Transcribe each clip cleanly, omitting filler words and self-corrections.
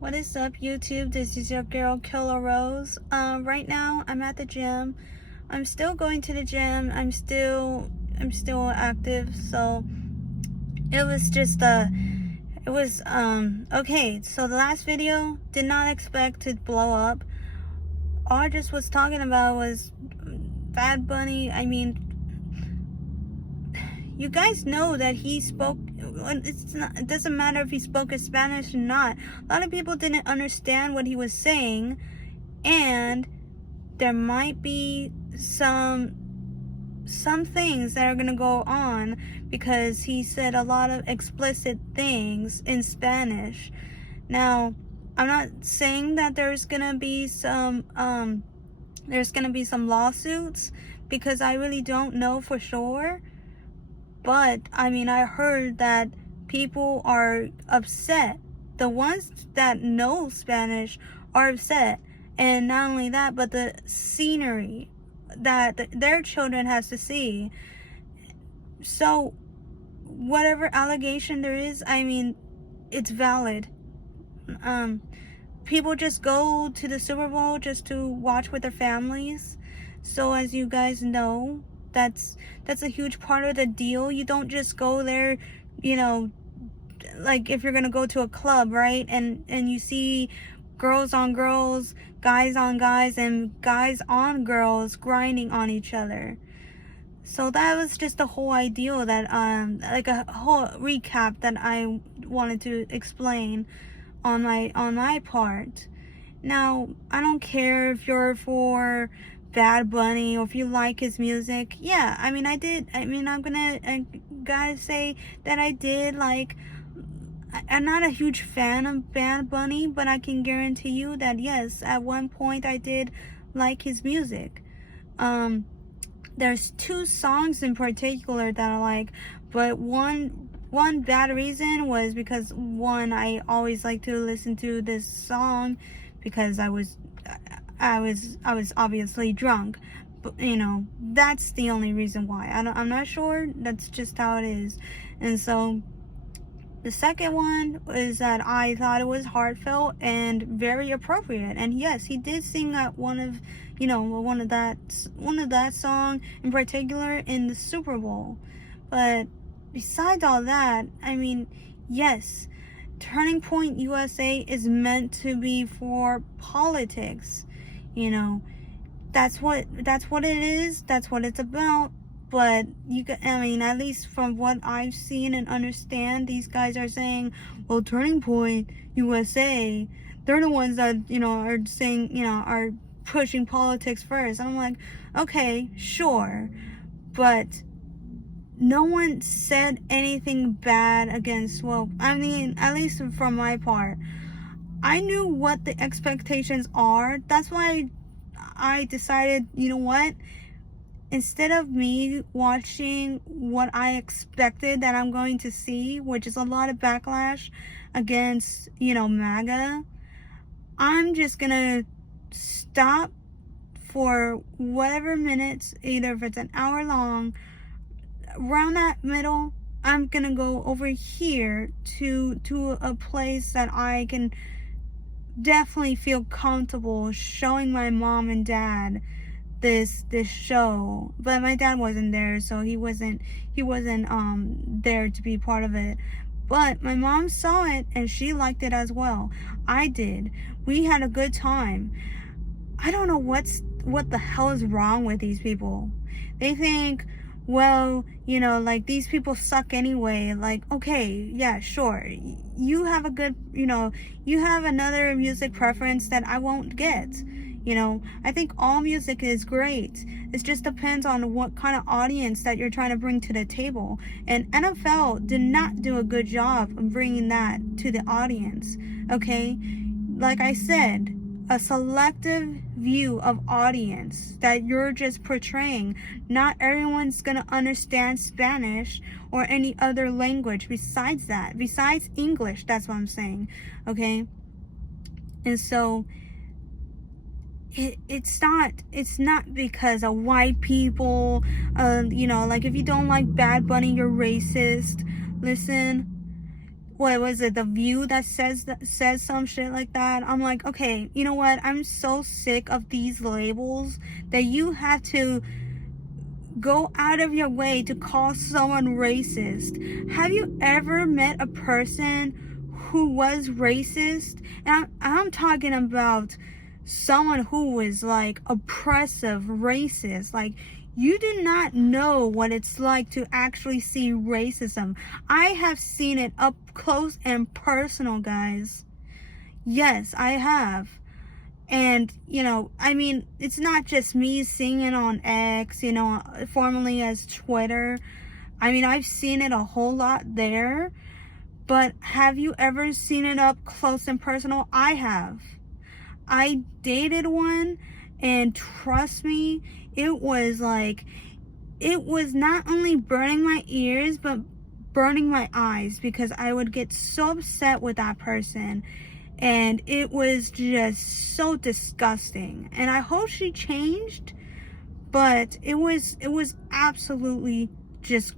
What is up, YouTube? This is your girl Killer Rose. Right now I'm at the gym. I'm still going to the gym. I'm still active. So it was just okay. So the last video did not expect to blow up. All I just was talking about was Bad Bunny. I mean, you guys know that he spoke. It doesn't matter if he spoke in Spanish or not. A lot of people didn't understand what he was saying, and there might be some things that are gonna go on because he said a lot of explicit things in Spanish. Now, I'm not saying that there's gonna be some lawsuits, because I really don't know for sure. But I mean, I heard that people are upset. The ones that know Spanish are upset. And not only that, but the scenery that their children has to see. So whatever allegation there is, I mean, it's valid. People just go to the Super Bowl just to watch with their families. So as you guys know, that's a huge part of the deal. You don't just go there, you know, like if you're gonna go to a club, right? And you see girls on girls, guys on guys, and guys on girls grinding on each other. So that was just the whole idea that like a whole recap that I wanted to explain on my part. Now, I don't care if you're for Bad Bunny or if you like his music. Yeah, I mean, I gotta say that I did like. I'm not a huge fan of Bad Bunny, but I can guarantee you that yes, at one point I did like his music. There's two songs in particular that I like, but one bad reason was because, one, I always like to listen to this song because I was obviously drunk. But you know, that's the only reason why. I'm not sure, that's just how it is. And so the second one is that I thought it was heartfelt and very appropriate. And yes, he did sing that one of that song in particular in the Super Bowl. But besides all that, I mean, yes, Turning Point USA is meant to be for politics. You know, that's what it is. That's what it's about. But I mean, at least from what I've seen and understand, these guys are saying, well, Turning Point USA, they're the ones that, are saying, are pushing politics first. And I'm like, okay, sure. But no one said anything bad against, well, I mean, at least from my part, I knew what the expectations are. That's why I decided, you know what? Instead of me watching what I expected that I'm going to see, which is a lot of backlash against, MAGA, I'm just gonna stop for whatever minutes, either if it's an hour long, around that middle, I'm gonna go over here to a place that I can definitely feel comfortable showing my mom and dad this show. But my dad wasn't there, so he wasn't there to be part of it. But my mom saw it and she liked it as well. I did. We had a good time. I don't know what the hell is wrong with these people. They think, well, like, these people suck anyway. Like, okay, yeah, sure, you have a good, you have another music preference that I won't get. I think all music is great. It just depends on what kind of audience that you're trying to bring to the table. And NFL did not do a good job of bringing that to the audience, okay? Like I said, a selective view of audience that you're just portraying. Not everyone's gonna understand Spanish or any other language besides English. That's what I'm saying, okay? And so it's not because of white people, like, if you don't like Bad Bunny, you're racist. Listen, what was it, The View that says some shit like that. I'm like, okay, you know what? I'm so sick of these labels that you have to go out of your way to call someone racist. Have you ever met a person who was racist? And I'm talking about someone who was like oppressive, racist. Like, you do not know what it's like to actually see racism. I have seen it up close and personal, guys. Yes, I have. And, I mean, it's not just me seeing it on X, formerly as Twitter. I mean, I've seen it a whole lot there. But have you ever seen it up close and personal? I have. I dated one, and trust me, it was not only burning my ears, but burning my eyes, because I would get so upset with that person. And it was just so disgusting. And I hope she changed, but it was absolutely just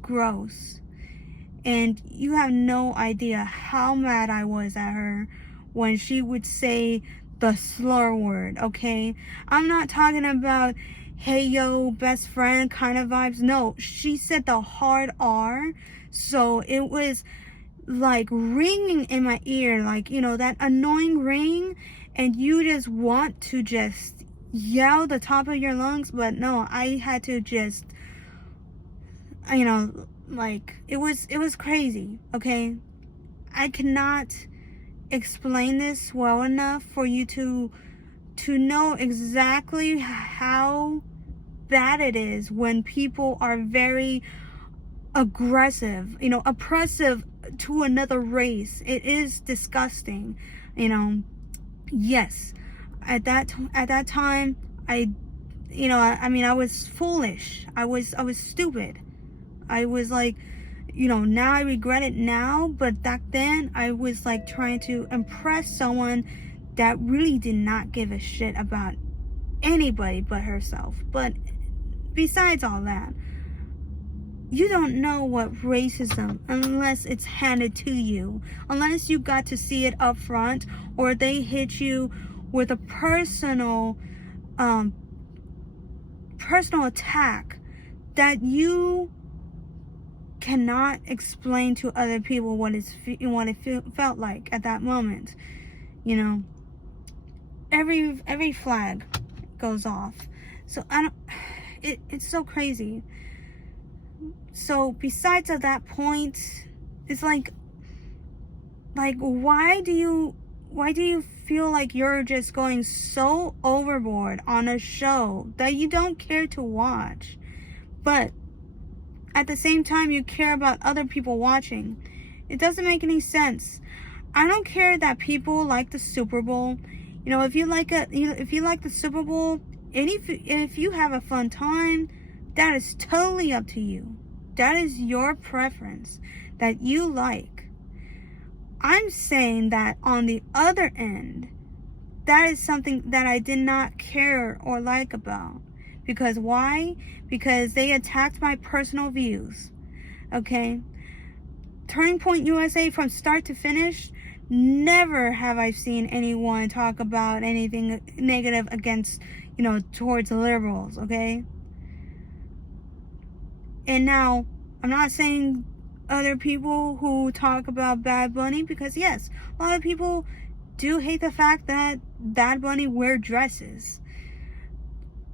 gross. And you have no idea how mad I was at her when she would say the slur word, okay? I'm not talking about, hey, yo, best friend kind of vibes. No, she said the hard R. So it was like ringing in my ear, like, that annoying ring, and you just want to just yell the top of your lungs. But no, I had to just, like, it was crazy, okay? I cannot explain this well enough for you to know exactly how bad it is when people are very aggressive, oppressive to another race. It is disgusting, Yes, at that time, I was foolish. I was stupid. I was like, now I regret it now, but back then I was like trying to impress someone that really did not give a shit about anybody but herself. But besides all that, you don't know what racism unless it's handed to you, unless you got to see it up front, or they hit you with a personal attack that you cannot explain to other people what it felt like at that moment. Every flag goes off. So it's so crazy. So besides at that point, it's like why do you feel like you're just going so overboard on a show that you don't care to watch, but at the same time you care about other people watching? It doesn't make any sense. I don't care that people like the Super Bowl. If you like the Super Bowl, and if you have a fun time, that is totally up to you. That is your preference that you like. I'm saying that on the other end, that is something that I did not care or like about. Because why? Because they attacked my personal views. Okay? Turning Point USA, from start to finish, never have I seen anyone talk about anything negative against, towards liberals, okay? And now, I'm not saying other people who talk about Bad Bunny, because yes, a lot of people do hate the fact that Bad Bunny wear dresses.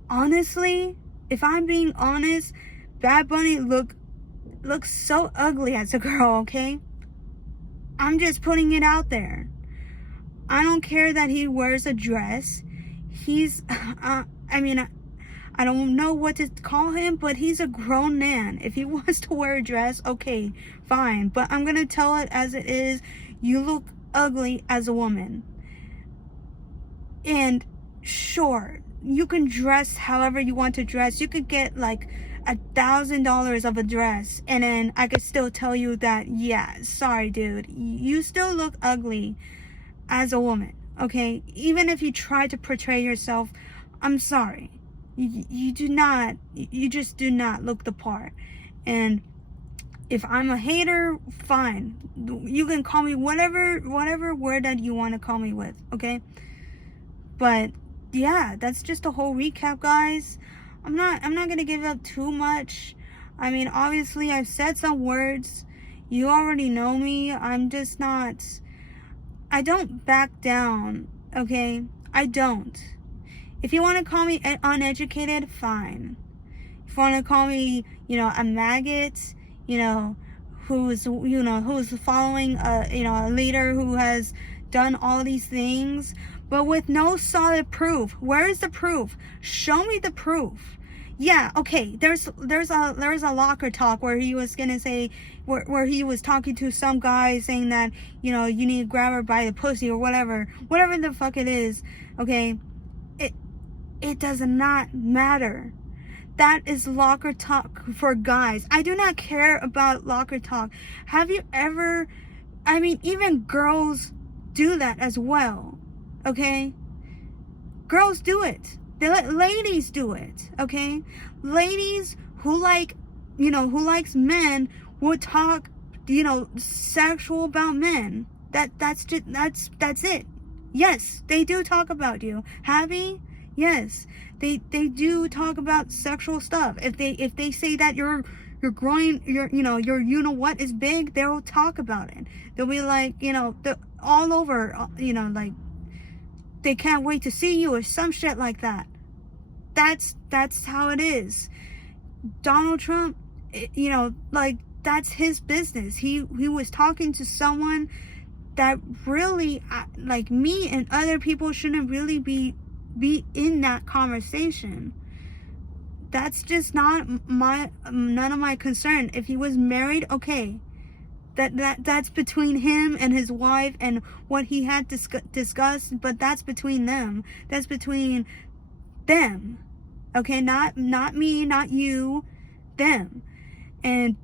Honestly, if I'm being honest, Bad Bunny looks so ugly as a girl, okay? I'm just putting it out there. I don't care that he wears a dress. He's, I don't know what to call him, but he's a grown man. If he wants to wear a dress, okay, fine. But I'm going to tell it as it is. You look ugly as a woman. And sure, you can dress however you want to dress. You could get like $1,000 of a dress, and then I could still tell you that, yeah, sorry, dude, you still look ugly as a woman, okay? Even if you try to portray yourself, I'm sorry. You just do not look the part. And If I'm a hater, fine. You can call me whatever word that you want to call me with, okay? But yeah, that's just a whole recap, guys. I'm not gonna give up too much. I mean, obviously I've said some words. You already know me. I'm just not, I don't back down, okay? I don't. If you want to call me uneducated, fine. If you want to call me, a maggot, you know, who's following a leader who has done all these things, but with no solid proof. Where is the proof? Show me the proof. Yeah, okay. There's a locker talk where he was gonna say, where he was talking to some guy saying that, you need to grab her by the pussy or whatever the fuck it is. Okay, it does not matter. That is locker talk for guys. I do not care about locker talk. Have you ever, I mean, even girls do that as well, okay? Girls do it. Ladies do it, okay? Ladies who who likes men will talk, sexual about men. That's it. Yes, they do talk about you. Happy? Yes, they do talk about sexual stuff. If they say that your groin, your what is big, they'll talk about it. They'll be like, all over, like they can't wait to see you or some shit like that. That's how it is. Donald Trump, like that's his business. He was talking to someone that really, like me and other people, shouldn't really be in that conversation. That's just none of my concern. If he was married, okay, that's between him and his wife and what he had discussed, but that's between them. That's between them, okay? Not me, not you, them. And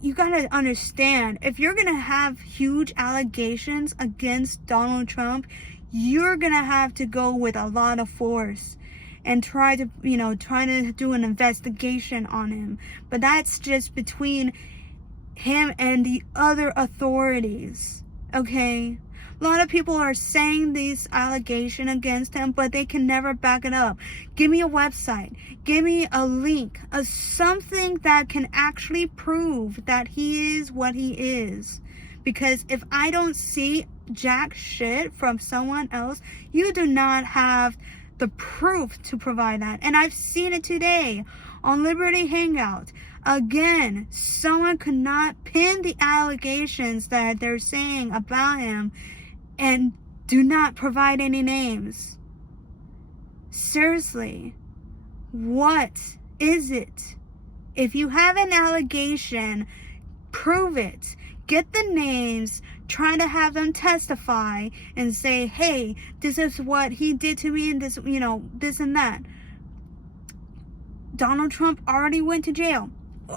you gotta understand, if you're gonna have huge allegations against Donald Trump, you're gonna have to go with a lot of force and try to do an investigation on him. But that's just between him and the other authorities, okay? A lot of people are saying these allegations against him, but they can never back it up. Give me a website. Give me a link. Something that can actually prove that he is what he is. Because if I don't see jack shit from someone else, you do not have the proof to provide that. And I've seen it today on Liberty Hangout. Again, someone could not pin the allegations that they're saying about him and do not provide any names. Seriously, what is it? If you have an allegation, prove it. Get the names, try to have them testify and say, hey, this is what he did to me and this, this and that. Donald Trump already went to jail.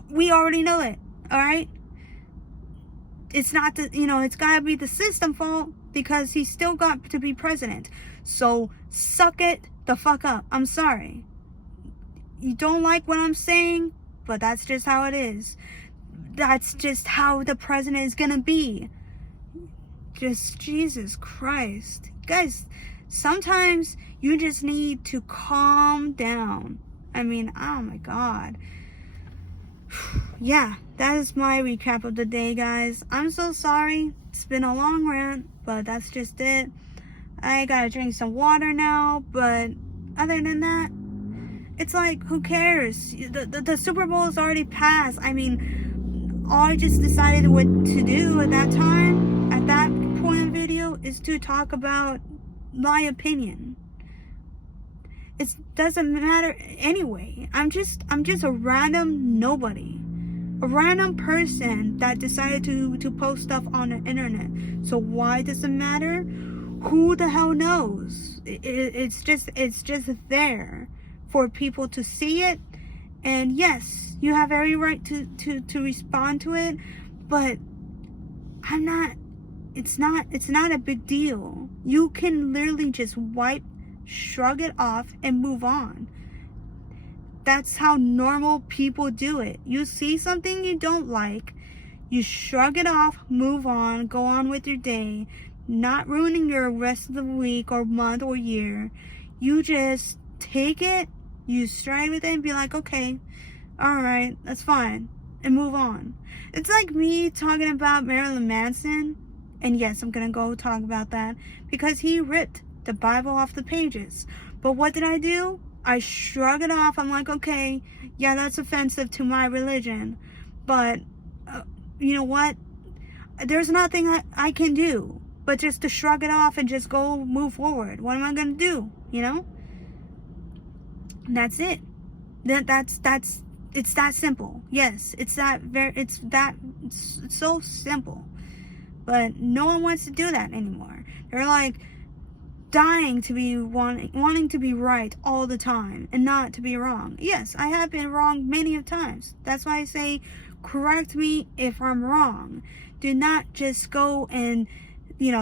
We already know it, all right? It's not it's gotta be the system fault because he still got to be president. So suck it the fuck up. I'm sorry. You don't like what I'm saying, but that's just how it is. That's just how the president is gonna be. Just Jesus Christ. Guys, sometimes you just need to calm down. I mean, oh my God. Yeah, that is my recap of the day, guys. I'm so sorry. It's been a long rant, but that's just it. I gotta drink some water now, but other than that, it's like, who cares? The Super Bowl is already passed. I mean, all I just decided what to do at that time, at that point in the video, is to talk about my opinion. It doesn't matter anyway. I'm just a random nobody. A random person that decided to post stuff on the internet. So why does it matter? Who the hell knows? It's just there for people to see it. And yes, you have every right to respond to it, but it's not a big deal. You can literally just shrug it off and move on. That's how normal people do it. You see something you don't like, You shrug it off, move on, go on with your day, not ruining your rest of the week or month or year. You just take it, you stride with it, and be like, okay, all right, that's fine, and move on. It's like me talking about Marilyn Manson, and yes, I'm gonna go talk about that, because he ripped the Bible off the pages. But what did I do? I shrug it off. I'm like, okay, yeah, that's offensive to my religion, but you know what? There's nothing I can do but just to shrug it off and just go move forward. What am I gonna do? You know? That's it. That's it's that simple. Yes, it's so simple. But no one wants to do that anymore. They're like dying to be wanting to be right all the time and not to be wrong. Yes, I have been wrong many of times. That's why I say correct me if I'm wrong. Do not just go and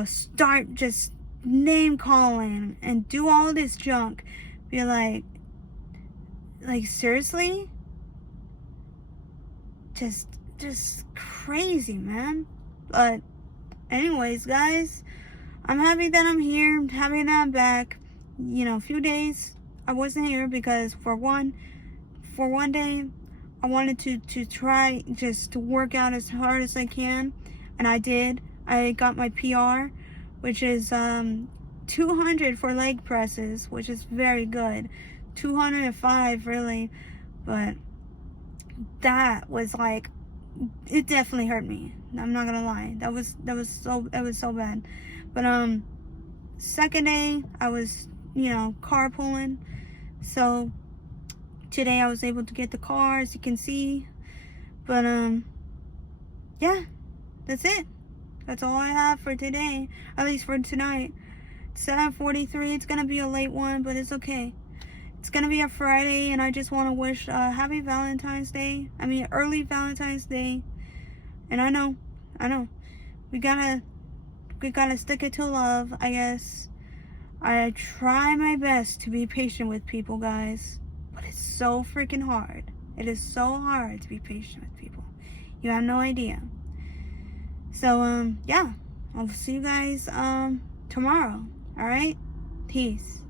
start just name calling and do all this junk. Be like seriously? Just crazy, man. But anyways, guys, I'm happy that I'm here. I'm happy that I'm back. A few days I wasn't here because for one day I wanted to try just to work out as hard as I can, and I did. I got my PR, which is 200 for leg presses, which is very good. 205 really, but that was like, it definitely hurt me. I'm not gonna lie. That was so bad. But second day I was carpooling, so today I was able to get the car, as you can see. But yeah, that's it. That's all I have for today, at least for tonight. It's 7:43. It's gonna be a late one, but it's okay. It's gonna be a Friday, and I just want to wish happy Valentine's Day. I mean, early Valentine's Day. And I know, we gotta stick it to love, I guess. I try my best to be patient with people, guys, but it's so freaking hard. It is so hard to be patient with people. You have no idea. So yeah, I'll see you guys tomorrow. All right, peace.